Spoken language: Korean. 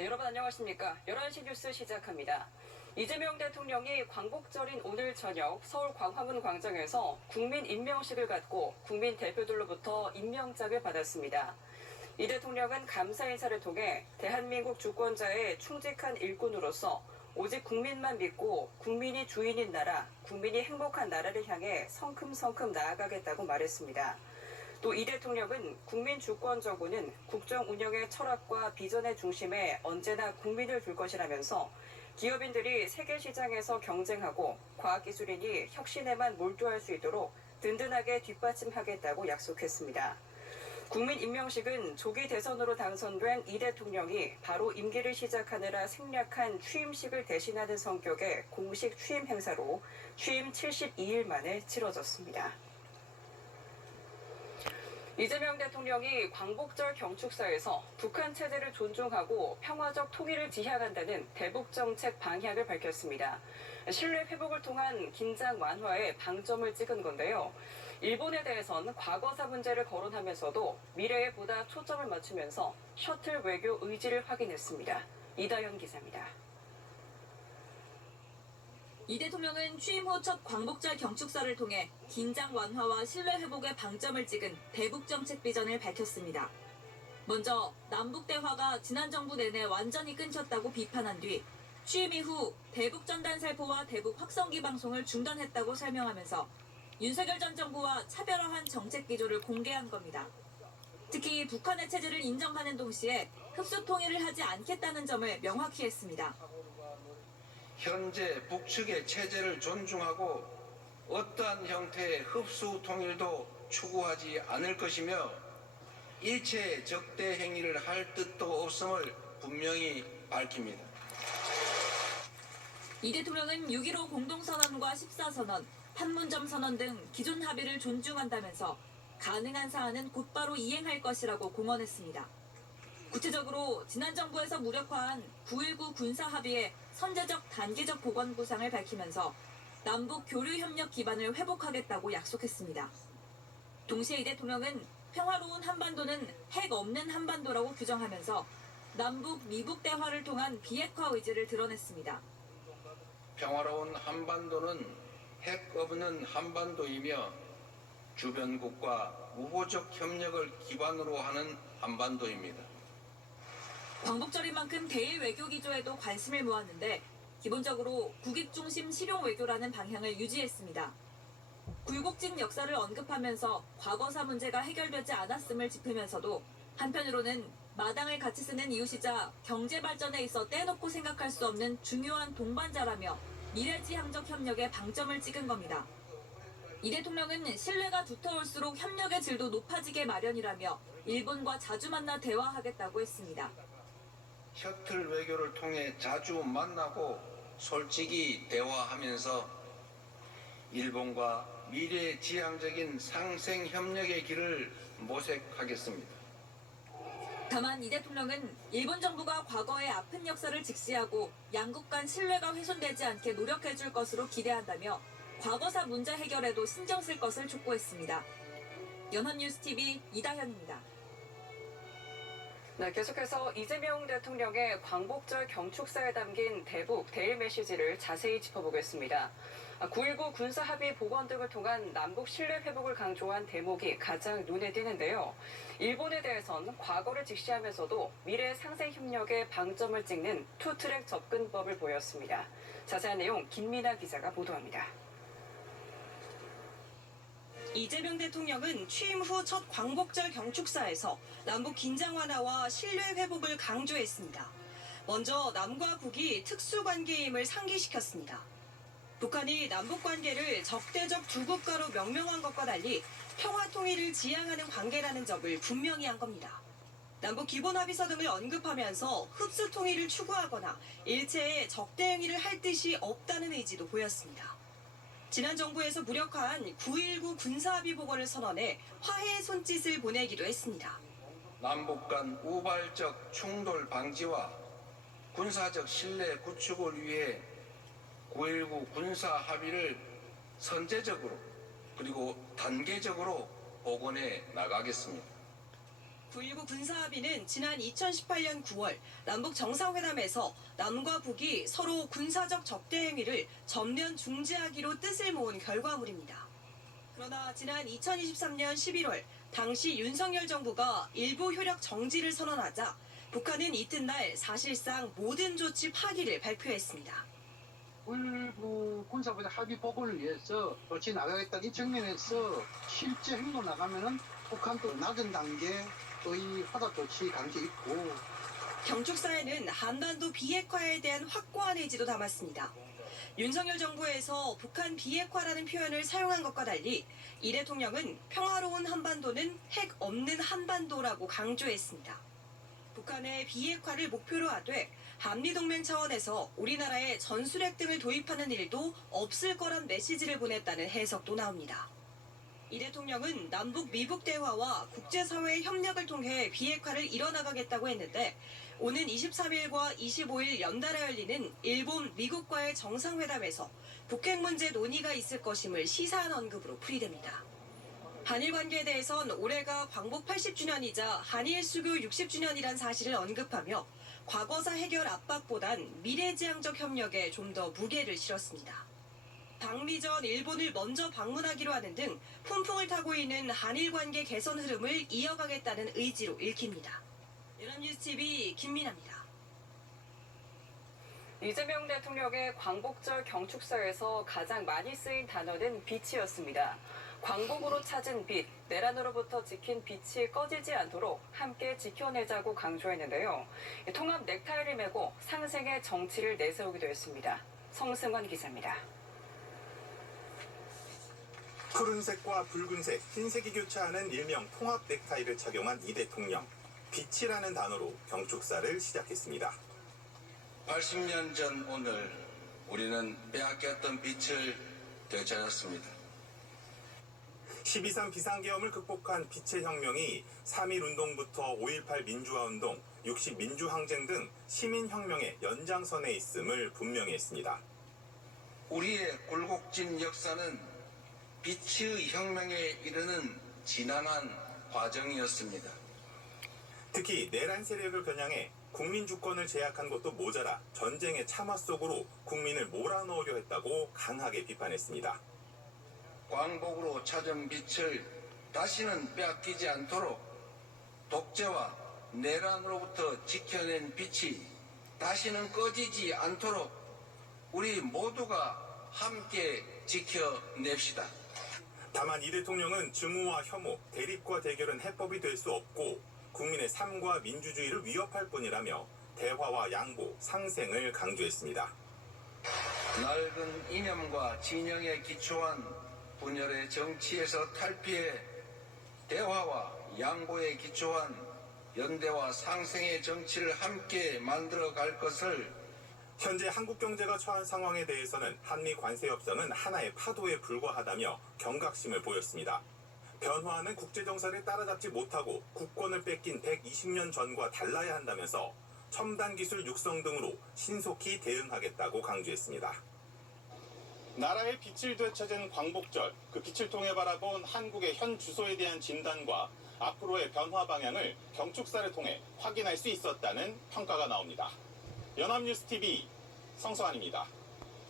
네, 여러분 안녕하십니까. 11시 뉴스 시작합니다. 이재명 대통령이 광복절인 오늘 저녁 서울 광화문 광장에서 국민 임명식을 갖고 국민 대표들로부터 임명장을 받았습니다. 이 대통령은 감사 인사를 통해 대한민국 주권자의 충직한 일꾼으로서 오직 국민만 믿고 국민이 주인인 나라, 국민이 행복한 나라를 향해 성큼성큼 나아가겠다고 말했습니다. 또 이 대통령은 국민 주권적으로는 국정 운영의 철학과 비전의 중심에 언제나 국민을 둘 것이라면서 기업인들이 세계 시장에서 경쟁하고 과학기술인이 혁신에만 몰두할 수 있도록 든든하게 뒷받침하겠다고 약속했습니다. 국민 임명식은 조기 대선으로 당선된 이 대통령이 바로 임기를 시작하느라 생략한 취임식을 대신하는 성격의 공식 취임 행사로 취임 72일 만에 치러졌습니다. 이재명 대통령이 광복절 경축사에서 북한 체제를 존중하고 평화적 통일을 지향한다는 대북 정책 방향을 밝혔습니다. 신뢰 회복을 통한 긴장 완화에 방점을 찍은 건데요. 일본에 대해선 과거사 문제를 거론하면서도 미래에 보다 초점을 맞추면서 셔틀 외교 의지를 확인했습니다. 이다현 기자입니다. 이 대통령은 취임 후 첫 광복절 경축사를 통해 긴장 완화와 신뢰 회복에 방점을 찍은 대북 정책 비전을 밝혔습니다. 먼저 남북 대화가 지난 정부 내내 완전히 끊겼다고 비판한 뒤 취임 이후 대북 전단 살포와 대북 확성기 방송을 중단했다고 설명하면서 윤석열 전 정부와 차별화한 정책 기조를 공개한 겁니다. 특히 북한의 체제를 인정하는 동시에 흡수 통일을 하지 않겠다는 점을 명확히 했습니다. 현재 북측의 체제를 존중하고 어떠한 형태의 흡수 통일도 추구하지 않을 것이며 일체의 적대 행위를 할 뜻도 없음을 분명히 밝힙니다. 이 대통령은 6.15 공동선언과 14선언, 판문점 선언 등 기존 합의를 존중한다면서 가능한 사안은 곧바로 이행할 것이라고 공언했습니다. 구체적으로 지난 정부에서 무력화한 9.19 군사합의의 선제적 단계적 복원 구상을 밝히면서 남북 교류 협력 기반을 회복하겠다고 약속했습니다. 동시에 이 대통령은 평화로운 한반도는 핵 없는 한반도라고 규정하면서 남북 미북 대화를 통한 비핵화 의지를 드러냈습니다. 평화로운 한반도는 핵 없는 한반도이며 주변국과 우호적 협력을 기반으로 하는 한반도입니다. 광복절인 만큼 대일 외교 기조에도 관심을 모았는데 기본적으로 국익 중심 실용 외교라는 방향을 유지했습니다. 굴곡진 역사를 언급하면서 과거사 문제가 해결되지 않았음을 짚으면서도 한편으로는 마당을 같이 쓰는 이웃이자 경제 발전에 있어 떼놓고 생각할 수 없는 중요한 동반자라며 미래지향적 협력에 방점을 찍은 겁니다. 이 대통령은 신뢰가 두터울수록 협력의 질도 높아지게 마련이라며 일본과 자주 만나 대화하겠다고 했습니다. 셔틀 외교를 통해 자주 만나고 솔직히 대화하면서 일본과 미래지향적인 상생 협력의 길을 모색하겠습니다. 다만 이 대통령은 일본 정부가 과거의 아픈 역사를 직시하고 양국 간 신뢰가 훼손되지 않게 노력해줄 것으로 기대한다며 과거사 문제 해결에도 신경 쓸 것을 촉구했습니다. 연합뉴스TV 이다현입니다. 네, 계속해서 이재명 대통령의 광복절 경축사에 담긴 대북 대일 메시지를 자세히 짚어보겠습니다. 9.19 군사합의 복원 등을 통한 남북 신뢰 회복을 강조한 대목이 가장 눈에 띄는데요. 일본에 대해선 과거를 직시하면서도 미래 상생 협력에 방점을 찍는 투트랙 접근법을 보였습니다. 자세한 내용 김민아 기자가 보도합니다. 이재명 대통령은 취임 후 첫 광복절 경축사에서 남북 긴장 완화와 신뢰 회복을 강조했습니다. 먼저 남과 북이 특수관계임을 상기시켰습니다. 북한이 남북관계를 적대적 두 국가로 명명한 것과 달리 평화 통일을 지향하는 관계라는 점을 분명히 한 겁니다. 남북 기본합의서 등을 언급하면서 흡수 통일을 추구하거나 일체의 적대 행위를 할 뜻이 없다는 의지도 보였습니다. 지난 정부에서 무력화한 9.19 군사합의 복원을 선언해 화해의 손짓을 보내기도 했습니다. 남북 간 우발적 충돌 방지와 군사적 신뢰 구축을 위해 9.19 군사 합의를 선제적으로 그리고 단계적으로 복원해 나가겠습니다. 9.19 군사합의는 지난 2018년 9월 남북 정상회담에서 남과 북이 서로 군사적 적대 행위를 전면 중지하기로 뜻을 모은 결과물입니다. 그러나 지난 2023년 11월 당시 윤석열 정부가 일부 효력 정지를 선언하자 북한은 이튿날 사실상 모든 조치 파기를 발표했습니다. 일부 군사부대 합의 복원을 위해서 조치 나가겠다 이 측면에서 실제 행동 나가면은 북한도 낮은 단계의 화답 조치 강제 있고 경축사에는 한반도 비핵화에 대한 확고한 의지도 담았습니다. 윤석열 정부에서 북한 비핵화라는 표현을 사용한 것과 달리 이 대통령은 평화로운 한반도는 핵 없는 한반도라고 강조했습니다. 북한의 비핵화를 목표로 하되 한미동맹 차원에서 우리나라에 전술핵 등을 도입하는 일도 없을 거란 메시지를 보냈다는 해석도 나옵니다. 이 대통령은 남북 미북 대화와 국제사회의 협력을 통해 비핵화를 이뤄나가겠다고 했는데 오는 23일과 25일 연달아 열리는 일본, 미국과의 정상회담에서 북핵 문제 논의가 있을 것임을 시사한 언급으로 풀이됩니다. 한일 관계에 대해선 올해가 광복 80주년이자 한일 수교 60주년이란 사실을 언급하며 과거사 해결 압박보단 미래지향적 협력에 좀 더 무게를 실었습니다. 방미 전 일본을 먼저 방문하기로 하는 등 풍풍을 타고 있는 한일 관계 개선 흐름을 이어가겠다는 의지로 읽힙니다. 연합뉴스TV 김민아입니다. 이재명 대통령의 광복절 경축사에서 가장 많이 쓰인 단어는 빛이었습니다. 광복으로 찾은 빛, 내란으로부터 지킨 빛이 꺼지지 않도록 함께 지켜내자고 강조했는데요. 통합 넥타이를 메고 상생의 정치를 내세우기도 했습니다. 성승원 기자입니다. 푸른색과 붉은색, 흰색이 교차하는 일명 통합 넥타이를 착용한 이 대통령. 빛이라는 단어로 경축사를 시작했습니다. 80년 전 오늘 우리는 빼앗겼던 빛을 되찾았습니다. 12.3 비상계엄을 극복한 빛의 혁명이 3.1운동부터 5.18 민주화운동, 60 민주항쟁 등 시민혁명의 연장선에 있음을 분명히 했습니다. 우리의 굴곡진 역사는 빛의 혁명에 이르는 지난한 과정이었습니다. 특히 내란 세력을 겨냥해 국민 주권을 제약한 것도 모자라 전쟁의 참화 속으로 국민을 몰아넣으려 했다고 강하게 비판했습니다. 광복으로 찾은 빛을 다시는 빼앗기지 않도록 독재와 내란으로부터 지켜낸 빛이 다시는 꺼지지 않도록 우리 모두가 함께 지켜냅시다. 다만 이 대통령은 증오와 혐오, 대립과 대결은 해법이 될 수 없고 국민의 삶과 민주주의를 위협할 뿐이라며 대화와 양보, 상생을 강조했습니다. 낡은 이념과 진영에 기초한 분열의 정치에서 탈피해 대화와 양보에 기초한 연대와 상생의 정치를 함께 만들어 갈 것을 현재 한국 경제가 처한 상황에 대해서는 한미 관세 협상은 하나의 파도에 불과하다며 경각심을 보였습니다. 변화하는 국제정세를 따라잡지 못하고 국권을 뺏긴 120년 전과 달라야 한다면서 첨단 기술 육성 등으로 신속히 대응하겠다고 강조했습니다. 나라의 빛을 되찾은 광복절, 그 빛을 통해 바라본 한국의 현 주소에 대한 진단과 앞으로의 변화 방향을 경축사를 통해 확인할 수 있었다는 평가가 나옵니다. 연합뉴스TV 성서환입니다.